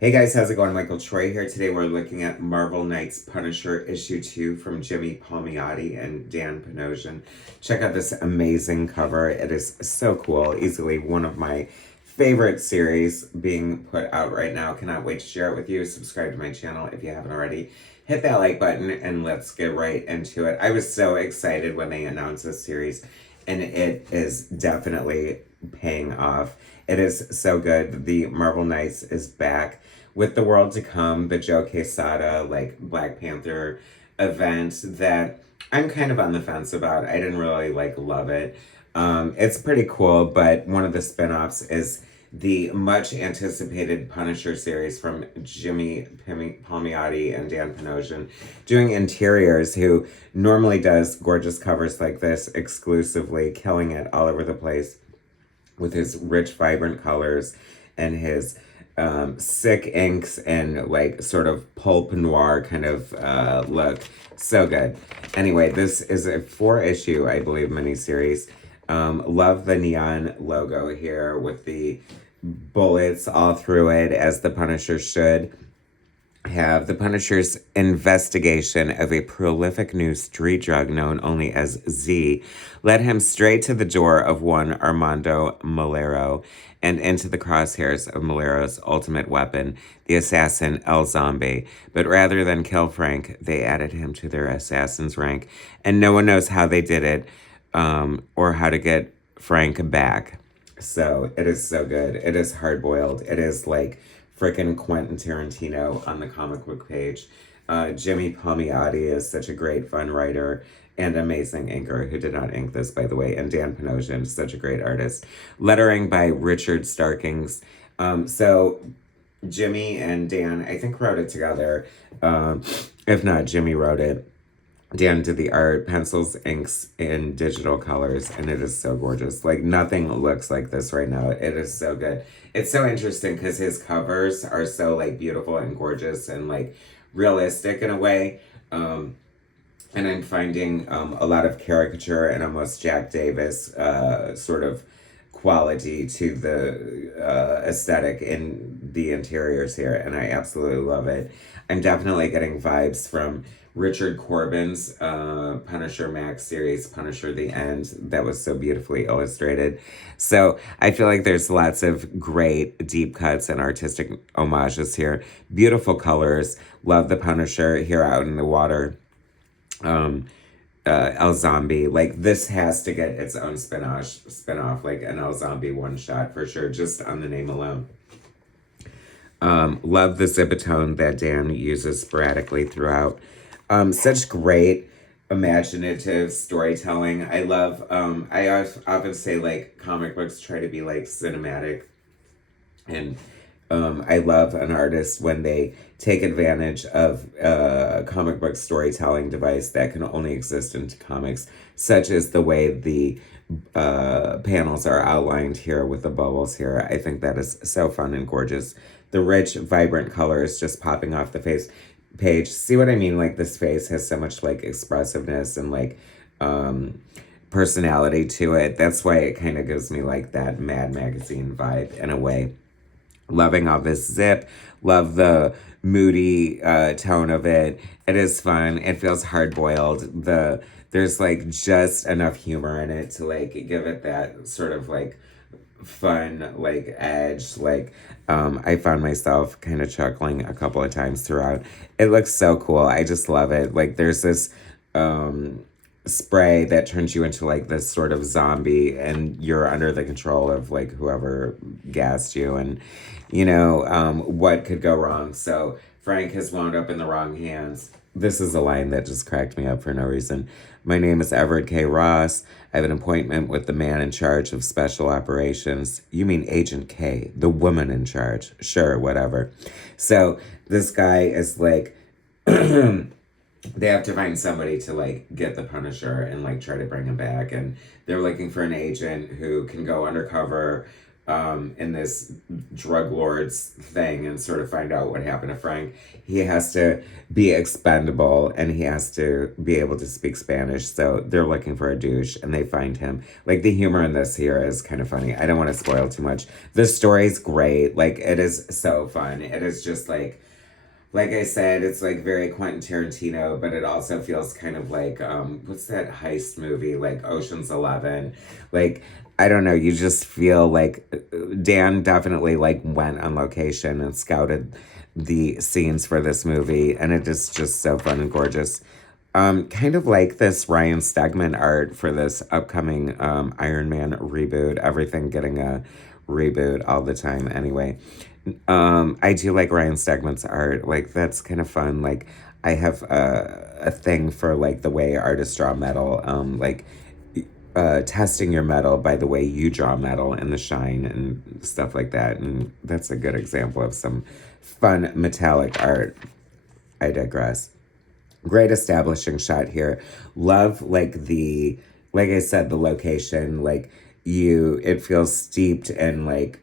Hey guys, how's it going? Michael Troy here. Today we're looking at Marvel Knights Punisher issue 2 from Jimmy Palmiotti and Dan Panosian. Check out this amazing cover. It is so cool. Easily one of my favorite series being put out right now. Cannot wait to share it with you. Subscribe to my channel if you haven't already. Hit that like button and let's get right into it. I was so excited when they announced this series and it is definitely paying off. It is so good. The Marvel Knights is back with the world to come, the Joe Quesada, like Black Panther event that I'm kind of on the fence about. I didn't really love it. It's pretty cool, but one of the spin-offs is the much anticipated Punisher series from Jimmy Palmiotti and Dan Panosian, doing interiors, who normally does gorgeous covers like this exclusively, killing it all over the place with his rich, vibrant colors and his sick inks and sort of pulp noir kind of look. So good. Anyway, this is a 4-issue, I believe, miniseries. Love the neon logo here with the bullets all through it, as the Punisher should have. The Punisher's investigation of a prolific new street drug known only as Z led him straight to the door of one Armando Malero and into the crosshairs of Malero's ultimate weapon, the assassin El Zombie. But rather than kill Frank, they added him to their assassin's rank, and no one knows how they did it, or how to get Frank back. So it is so good. It is hard-boiled. It is like freaking Quentin Tarantino on the comic book page. Jimmy Palmiotti is such a great, fun writer and amazing inker, who did not ink this, by the way, and Dan Panosian, such a great artist. Lettering by Richard Starkings. So Jimmy and Dan, I think, wrote it together. If not, Jimmy wrote it. Dan did the art, pencils, inks, in digital colors, and it is so gorgeous. Like, nothing looks like this right now. It is so good. It's so interesting because his covers are so, beautiful and gorgeous and, realistic in a way. And I'm finding a lot of caricature and almost Jack Davis sort of quality to the aesthetic in the interiors here, and I absolutely love it. I'm definitely getting vibes from Richard Corbin's Punisher Max series, Punisher the End, that was so beautifully illustrated. So I feel like there's lots of great deep cuts and artistic homages here. Beautiful colors. Love the Punisher here out in the water. El Zombie, this has to get its own spin-off, like an El Zombie one-shot for sure, just on the name alone. Love the zibbatone that Dan uses sporadically throughout. Such great imaginative storytelling. I love, I often say, comic books try to be, cinematic. And I love an artist when they take advantage of a comic book storytelling device that can only exist in comics, such as the way the panels are outlined here with the bubbles here. I think that is so fun and gorgeous. The rich, vibrant colors just popping off the page. See what I mean? This face has so much expressiveness and personality to it. That's why it kind of gives me that Mad Magazine vibe in a way. Loving all this zip. Love the moody tone of it. It is fun. It feels hard-boiled. There's just enough humor in it to give it that sort of fun edge. I found myself kind of chuckling a couple of times throughout. It looks so cool. I just love it. There's this spray that turns you into this sort of zombie, and you're under the control of whoever gassed you, and what could go wrong. So Frank has wound up in the wrong hands. This is a line that just cracked me up for no reason. My name is Everett K. Ross. I have an appointment with the man in charge of special operations. You mean Agent K, the woman in charge. Sure, whatever. So this guy is they have to find somebody to get the Punisher and try to bring him back, and they're looking for an agent who can go undercover in this drug lord's thing and sort of find out what happened to Frank. He has to be expendable and he has to be able to speak Spanish. So they're looking for a douche and they find him. Like the humor in this here is kind of funny. I don't want to spoil too much. The story's great. Like it is so fun. It is just like I said, it's like very Quentin Tarantino, but it also feels kind of like what's that heist movie, like Ocean's 11. Like I don't know, you just feel like Dan definitely like went on location and scouted the scenes for this movie, and it is just so fun and gorgeous. Kind of like this Ryan Stegman art for this upcoming Iron Man reboot. Everything getting a reboot all the time anyway. I do like Ryan Stegman's art. Like that's kind of fun. Like I have a thing for like the way artists draw metal. Like testing your metal by the way you draw metal and the shine and stuff like that. And that's a good example of some fun metallic art. I digress. Great establishing shot here. Love like I said, the location. Like it feels steeped in like.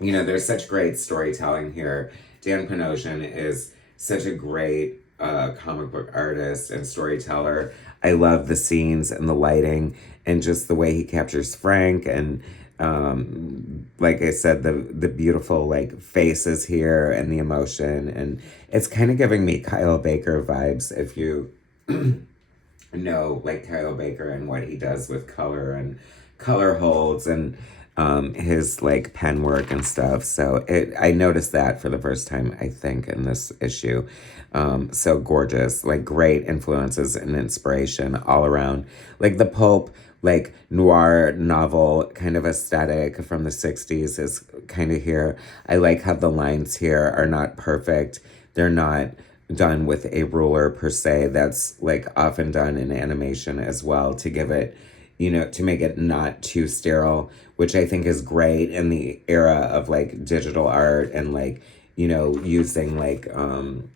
There's such great storytelling here. Dan Panosian is such a great comic book artist and storyteller. I love the scenes and the lighting and just the way he captures Frank and like I said, the beautiful like faces here and the emotion, and it's kind of giving me Kyle Baker vibes if you know like Kyle Baker and what he does with color and color holds and his like pen work and stuff. So I noticed that for the first time, I think, in this issue. So gorgeous, like great influences and inspiration all around. Like the pulp, like noir novel kind of aesthetic from the 60s is kind of here. I like how the lines here are not perfect. They're not done with a ruler per se. That's like often done in animation as well to give it, to make it not too sterile, which I think is great in the era of like digital art and like, using like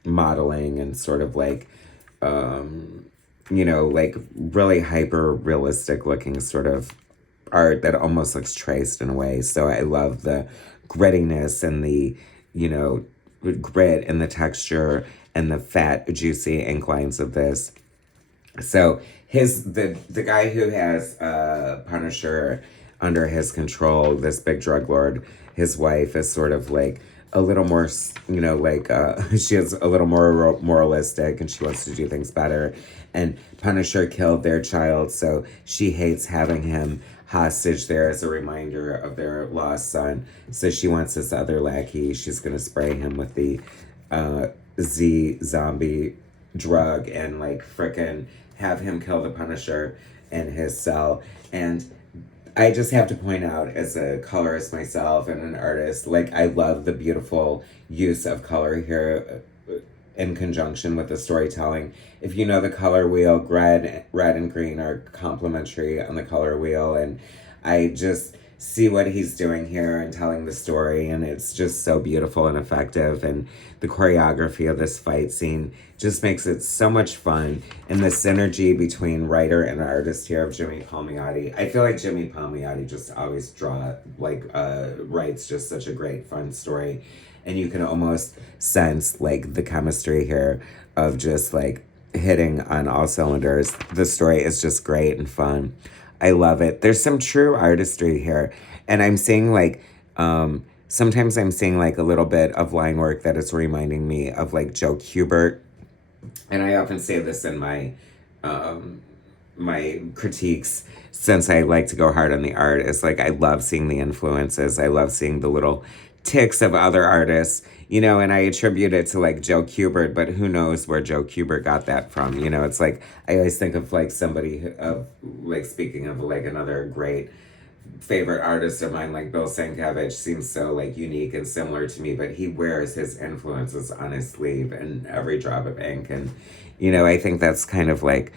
modeling and sort of like, like really hyper realistic looking sort of art that almost looks traced in a way. So I love the grittiness and the, grit and the texture and the fat, juicy ink lines of this. So the guy who has Punisher under his control, this big drug lord, his wife is sort of like a little more, she is a little more moralistic and she wants to do things better. And Punisher killed their child, so she hates having him hostage there as a reminder of their lost son. So she wants this other lackey. She's going to spray him with the Z zombie drug and like frickin' have him kill the Punisher in his cell. And I just have to point out, as a colorist myself and an artist, like I love the beautiful use of color here in conjunction with the storytelling. If you know the color wheel, red and green are complementary on the color wheel, and I just see what he's doing here and telling the story, and it's just so beautiful and effective, and the choreography of this fight scene just makes it so much fun, and the synergy between writer and artist here of Jimmy Palmiotti. I feel like Jimmy Palmiotti just always writes just such a great fun story, and you can almost sense like the chemistry here of just like hitting on all cylinders. The story is just great and fun. I love it. There's some true artistry here. And I'm seeing like, sometimes I'm seeing like a little bit of line work that is reminding me of like Joe Kubert. And I often say this in my, my critiques, since I like to go hard on the art, is like, I love seeing the influences. I love seeing the little ticks of other artists, and I attribute it to like Joe Kubert, but who knows where Joe Kubert got that from? It's like, I always think of like somebody of like, speaking of like another great favorite artist of mine, like Bill Sienkiewicz, seems so like unique and similar to me, but he wears his influences on his sleeve and every drop of ink. And, I think that's kind of like,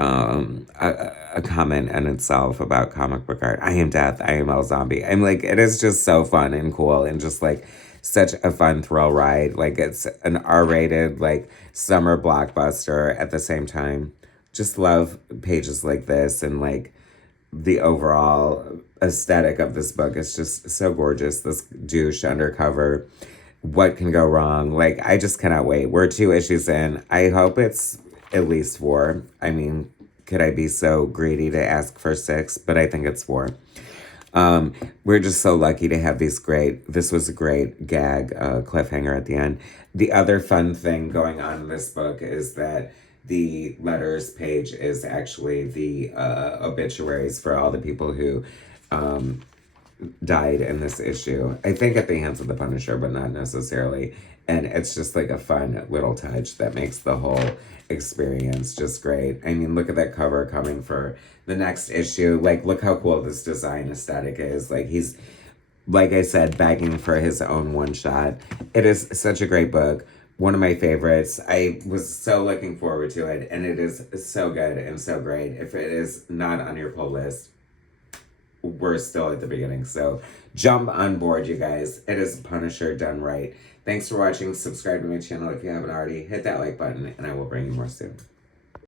a comment in itself about comic book art. I am death. I am El Zombie. I'm like, it is just so fun and cool and just like such a fun thrill ride. Like it's an R-rated like summer blockbuster at the same time. Just love pages like this and like the overall aesthetic of this book is just so gorgeous. This douche undercover. What can go wrong? Like, I just cannot wait. We're 2 issues in. I hope it's at least 4. I mean, could I be so greedy to ask for 6? But I think it's 4. We're just so lucky to have this was a great gag cliffhanger at the end. The other fun thing going on in this book is that the letters page is actually the obituaries for all the people who died in this issue. I think at the hands of the Punisher, but not necessarily. And it's just like a fun little touch that makes the whole experience just great. I mean, look at that cover coming for the next issue. Like, look how cool this design aesthetic is. Like, he's, like I said, begging for his own one-shot. It is such a great book. One of my favorites. I was so looking forward to it, and it is so good and so great. If it is not on your pull list, we're still at the beginning. So jump on board, you guys. It is Punisher done right. Thanks for watching. Subscribe to my channel if you haven't already. Hit that like button, and I will bring you more soon.